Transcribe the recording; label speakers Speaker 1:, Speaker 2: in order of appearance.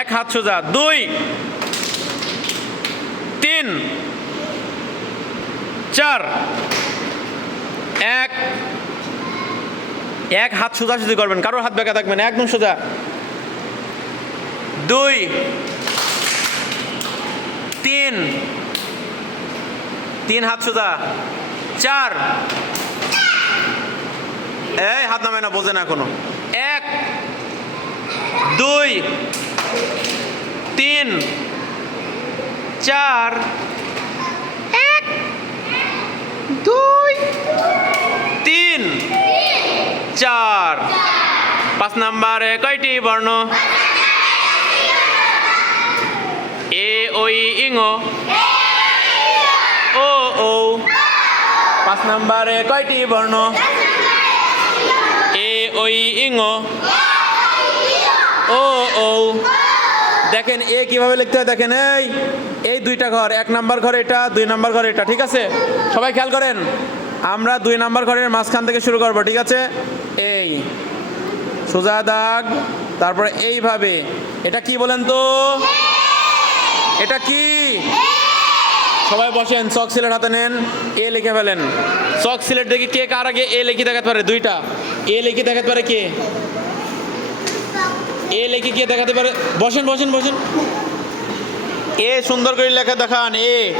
Speaker 1: এক হাত সোজা, দুই, তিন, চার, এক এক হাত সোজা সুজি করবেন, কারোর হাত বেঁকা থাকবেন একদম সোজা। দুই, তিন তিন হাত সোজা, চার, এই হাত নামে না, বোঝে না কোনো এক, দুই তিন, চার দুই, তিন, চার। পাঁচ নাম্বারে কয়টি বর্ণ? এ, ওই, ইঙো। ও ও পাঁচ নাম্বারে কয়টি বর্ণ? এ, ওই, ইঙো। ও ও দেখেন এ কীভাবে লিখতে হয়? দেখেন এই এই দুইটা ঘর, এক নাম্বার ঘর এটা, দুই নাম্বার ঘর এটা, ঠিক আছে? সবাই খেয়াল করেন, আমরা দুই নাম্বার ঘরের মাঝখান থেকে শুরু করব, ঠিক আছে? এই, সোজা দাগ, তারপরে এইভাবে, এটা কি বলেন তো? এটা কি? সবাই বসেন, চক সিলেট হাতে নেন, এ লিখে ফেলেন। চক সিলেট দেখি কে কার আগে এ লিখে দেখাতে পারে? দুইটা। এ লিখে দেখাতে পারে কে? এ লেখে গিয়ে দেখাতে পারে। বসেন বসেন বসেন। এ সুন্দর করে লেখা দেখান এ।